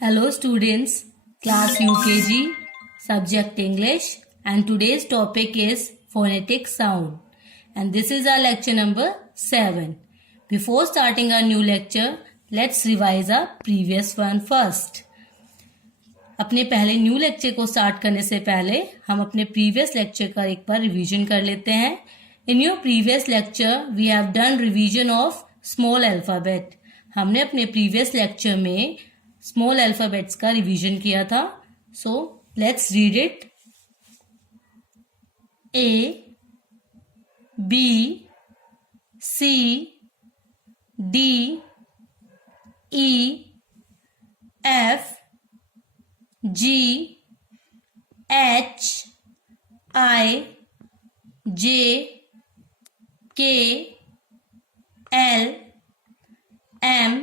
Hello students, class UKG, subject English, and today's topic is phonetic sound. And this is our lecture number 7. Before starting our new lecture, let's revise our previous one first. अपने पहले new lecture को start करने से पहले हम अपने previous lecture का एक बार रिवीजन कर लेते हैं. In your previous lecture we have done revision of small alphabet. हमने अपने प्रीवियस लेक्चर में स्मॉल अल्फाबेट्स का रिवीजन किया था. So let's read it. A, B, C, D, E, F, G, H, I, J, K, L, M,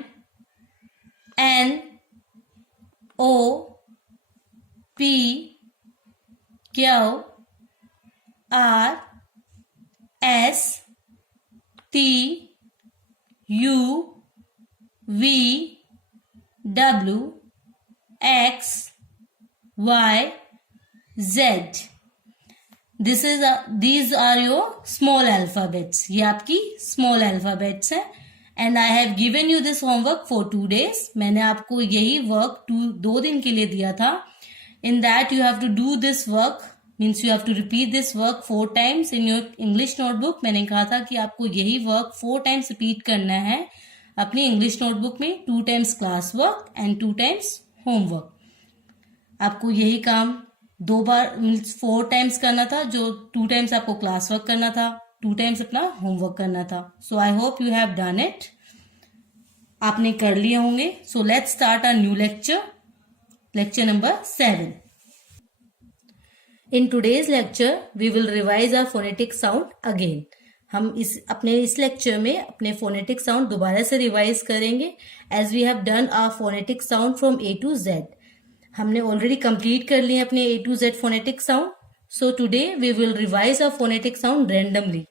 N, O, P, Q, R, S, T, U, V, W, X, Y, Z. These are your small alphabets. ये आपकी small alphabets हैं. And I have given you this homework for 2 days. मैंने आपको यही work 2 दिन के लिए दिया था. In that you have to do this work. Means you have to repeat this work 4 times in your English notebook. मैंने कहा था कि आपको यही work 4 times repeat करना है अपनी English notebook में. 2 times class work and 2 times homework. आपको यही काम 2 बार मीन्स 4 टाइम्स करना था. जो 2 टाइम्स आपको क्लास वर्क करना था, 2 टाइम्स अपना होमवर्क करना था. So I hope you have done it. आपने कर लिए होंगे. So let's start our new lecture, lecture number 7. In today's lecture we will revise our phonetic sound again. हम इस लेक्चर में अपने फोनेटिक साउंड दोबारा से रिवाइज करेंगे as we have done our phonetic sound from A to Z. हमने already complete कर लिए अपने A to Z phonetic sound. So today we will revise our phonetic sound randomly.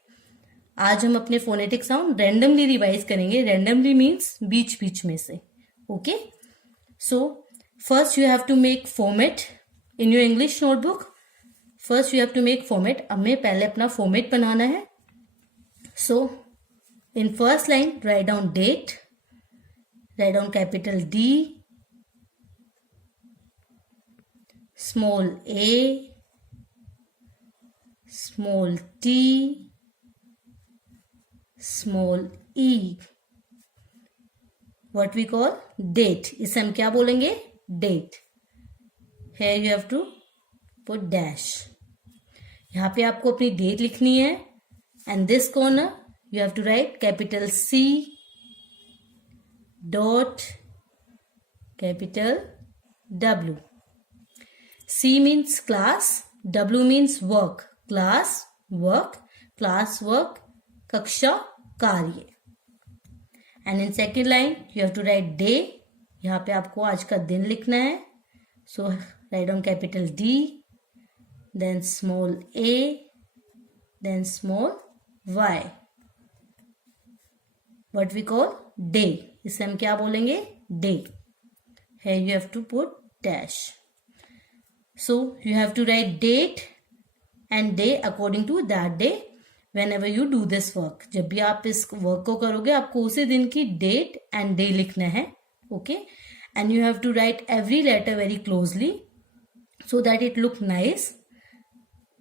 आज हम अपने फोनेटिक साउंड रैंडमली रिवाइज करेंगे. Randomly means बीच बीच में से. Okay. So first you have to make format in your English notebook. First you have to make format. हमें पहले अपना फॉर्मेट बनाना है. So in first line write down date, write down capital D, small a, small t, small e. What we call date. इसे हम क्या बोलेंगे? Date. Here you have to put dash. यहाँ पे आपको अपनी डेट लिखनी है. And this corner you have to write capital C dot capital W. C means class, W means work. Class, work, class work, कक्षा कार्य. And in second line you have to write day. यहाँ पे आपको आज का दिन लिखना है. So write down capital D, then small a, then small y. What we call day. इसे हम क्या बोलेंगे? Day. Here you have to put dash. So you have to write date and day according to that day whenever you do this work. जब भी आप इस work को करोगे आपको उसी दिन की डेट एंड डे लिखना है. Okay. And you have to write every letter very closely so that it look nice.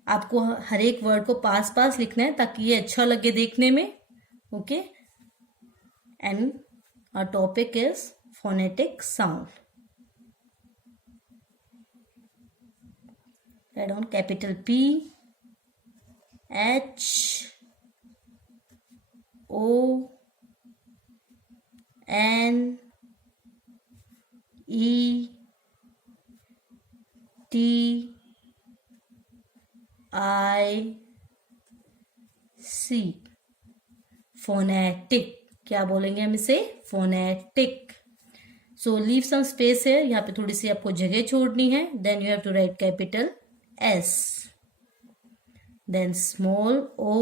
आपको हर एक वर्ड को पास पास लिखना है ताकि ये अच्छा लगे देखने में. Okay. And our topic is phonetic sound. Write down capital P, H, O, N, E, T, I, C. Phonetic. क्या बोलेंगे हम इसे? Phonetic. So leave some space here. यहाँ पे थोड़ी सी आपको जगह छोड़नी है. Then you have to write capital S, then small o,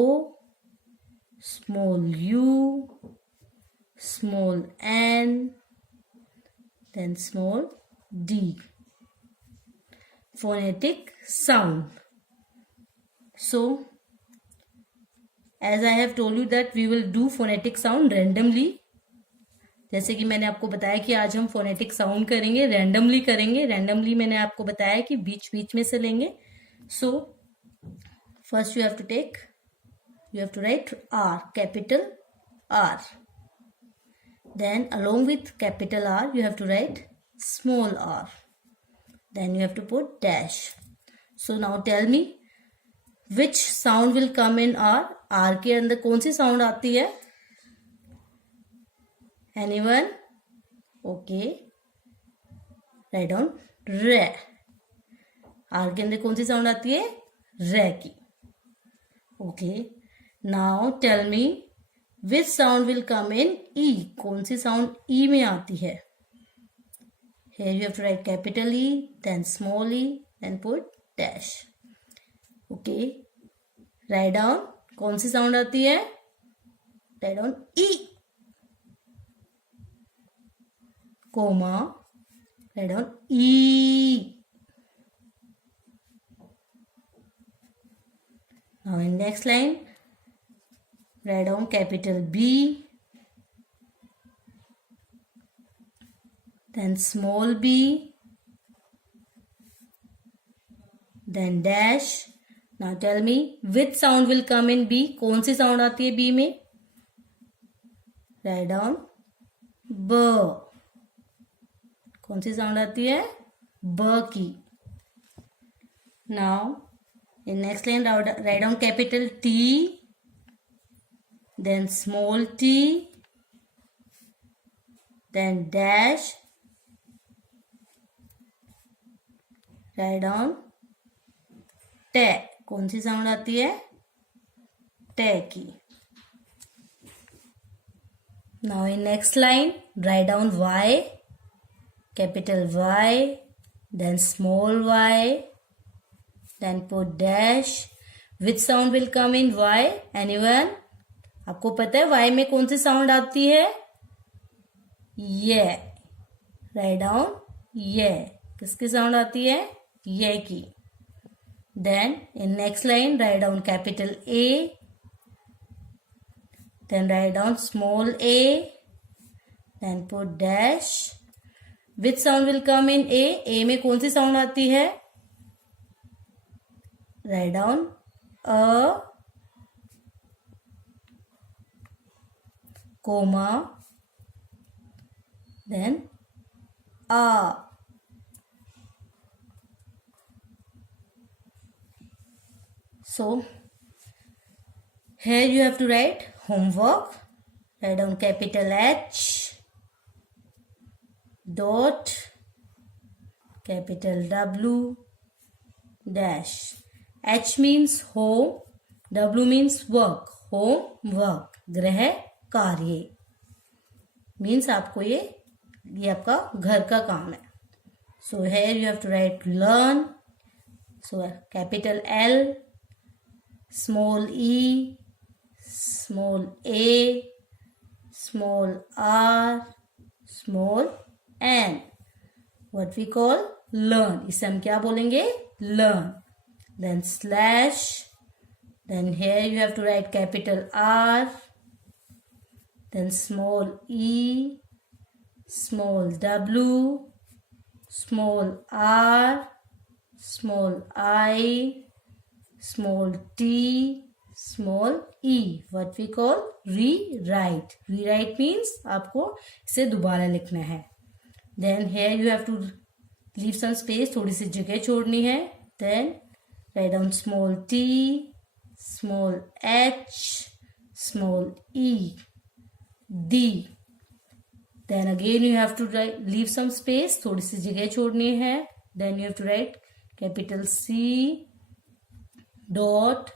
small u, small n, then small D. Phonetic sound. So as I have told you that we will do phonetic sound randomly. जैसे कि मैंने आपको बताया कि आज हम phonetic sound करेंगे, randomly करेंगे. randomly मैंने आपको बताया कि बीच बीच में से लेंगे. So first you have to write R, capital R. Then along with capital R you have to write small r. Then you have to put dash. So now tell me which sound will come in R. R के अंदर कौन सी sound आती है? Anyone? Okay. Write down re. R के अंदर कौन सी sound आती है? re की. Okay. Now tell me which sound will come in E. कौन सी sound E में आती है? Here you have to write capital E, then small e, then put dash. Okay. Write down कौन सी sound आती है? Write down E. Comma. Write down E. Now in next line, write down capital B, then small b, then dash. Now tell me which sound will come in B. कौन सी sound आती है B में? Write down B. कौन सी sound आती है? B की. Now in next line write down capital T, then small t, then dash. Write down टे. कौन सी साउंड आती है? टे की. Now in next line write down Y, capital Y, then small y, then put dash. Which sound will come in Y? Anyone? आपको पता है Y में कौन सी साउंड आती है? ये. Write down ये. किसकी साउंड आती है? ये की. Then in next line write down capital A, then write down small a, then put dash. Which sound will come in A? A में कौन सी साउंड आती है? Write down a, comma, then a. So here you have to write homework. Write down capital H, dot, capital W, dash. H means home, W means work. Home, work. गृह कार्य means आपको ये आपका घर का काम है. So here you have to write learn. So capital L, small e, small a, small r, small n. What we call learn. इसे हम क्या बोलेंगे? Learn. Then slash. Then here you have to write capital R, then small e, small w, small r, small I, small t, small e. What we call rewrite. Rewrite means आपको इसे दोबारा लिखना है. Then here you have to leave some space. थोड़ी सी जगह छोड़नी है. Then write down small t, small h, small e, d. Then again you have to leave some space. थोड़ी सी जगह छोड़नी है. Then you have to write capital C, dot,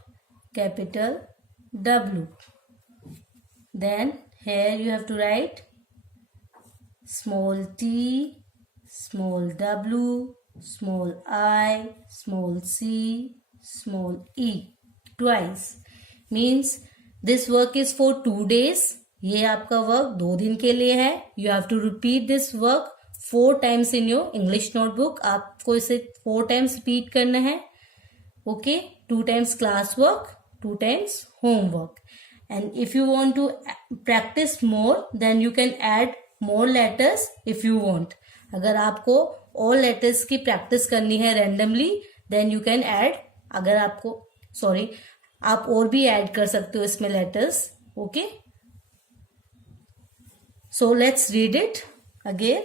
capital W. Then here you have to write small t, small w, small I, small c, small e. Twice. Means this work is for 2 days. ये आपका work 2 दिन के लिए है. You have to repeat this work 4 times in your English notebook. आपको इसे 4 times repeat करना है. Okay, 2 times class work, 2 times homework. And if you want to practice more, then you can add more letters if you want. अगर आपको all letters की practice करनी है randomly, then you can add. अगर आपको आप और भी add कर सकते हो इसमें letters. Okay. So let's read it again.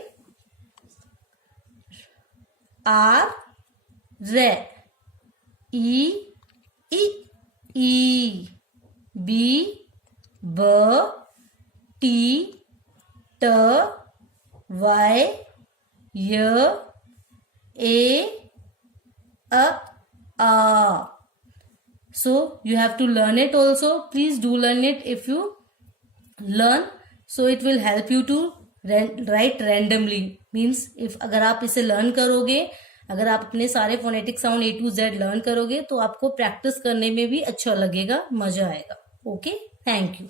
R, re, E, B, B, T, T, Y, Y, A, So you have to learn it also. Please do learn it. If you learn, so it will help you to write randomly. Means if अगर आप इसे learn करोगे, अगर आप अपने सारे phonetic sound A to Z learn करोगे तो आपको practice करने में भी अच्छा लगेगा, मजा आएगा. Okay, thank you.